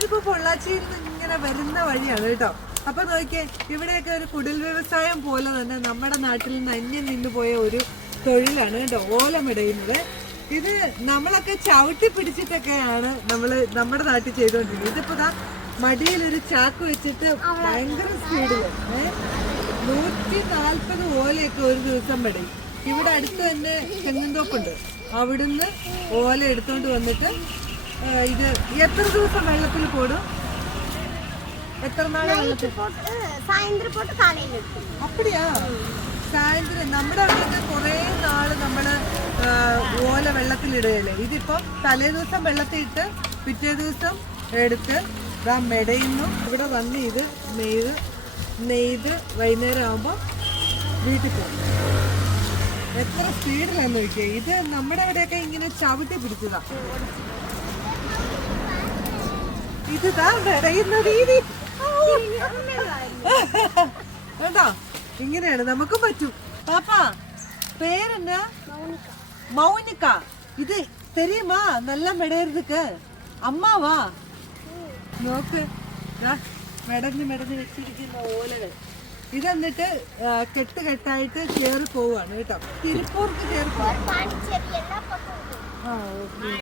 ഞാനിപ്പോ പൊള്ളാച്ചിയിൽ നിന്ന് ഇങ്ങനെ വരുന്ന വഴിയാണ് കേട്ടോ. അപ്പൊ നോക്കിയേ ഇവിടെയൊക്കെ ഒരു കുടിൽ വ്യവസായം പോലെ തന്നെ നമ്മുടെ നാട്ടിൽ നിന്ന് അന്യം നിന്ന് പോയ ഒരു തൊഴിലാണ് കേട്ടോ ഓലമിടയുന്നത്. ഇത് നമ്മളൊക്കെ ചവിട്ടി പിടിച്ചിട്ടൊക്കെയാണ് നമ്മൾ നമ്മുടെ നാട്ടിൽ ചെയ്തുകൊണ്ടിരിക്കുന്നത് ഇതിപ്പോ ദാ മടിയിൽ ഒരു ചാക്ക് വെച്ചിട്ട് ഭയങ്കര സ്പീഡിൽ നൂറ്റി നാൽപ്പത് ഓലയൊക്കെ ഒരു ദിവസം പടി. ഇവിടെ അടുത്ത് തന്നെ തെങ്ങുംതോപ്പുണ്ട് അവിടുന്ന് ഓല എടുത്തോണ്ട് വന്നിട്ട് ഇത് എത്ര ദിവസം വെള്ളത്തിൽ കൂടും എത്ര നാളെ അപ്പടിയാ? സായന്ത്രം നമ്മുടെ അവിടെ കുറേ നാൾ നമ്മൾ ഓല വെള്ളത്തിലിടുകയല്ലേ? ഇതിപ്പം തലേ ദിവസം വെള്ളത്തിൽ ഇട്ട് പിറ്റേ ദിവസം എടുത്ത് മെടയുന്നു. ഇവിടെ വന്ന് ഇത് നെയ്ത് നെയ്ത് വൈകുന്നേരം ആകുമ്പോൾ വീട്ടിൽ പോകും. എത്ര സ്പീഡിലാന്ന് ചോദിക്കുക ഇത് നമ്മുടെ അവിടെയൊക്കെ ഇങ്ങനെ ചവിട്ടി പിടിച്ചതാണ് ഇതാ വിടയുന്ന രീതി. കേട്ടോ ഇങ്ങനെയാണ് നമുക്ക് പറ്റും. പാപ്പാ പേരെന്നാ? മൗനിക്ക ഇത് തെരയുമാ നല്ല മെടയരുതുക്ക്. അമ്മാവാ. നോക്ക് മെടഞ്ഞ് മെടഞ്ഞ് വെച്ചിരിക്കുന്ന ഓലകൾ. ഇതെന്നിട്ട് കെട്ട് കെട്ടായിട്ട് കയറി പോവാണ് കേട്ടോ. തിരുപ്പൂർക്ക് കയറി പോവാ. ആ ഓക്കെ.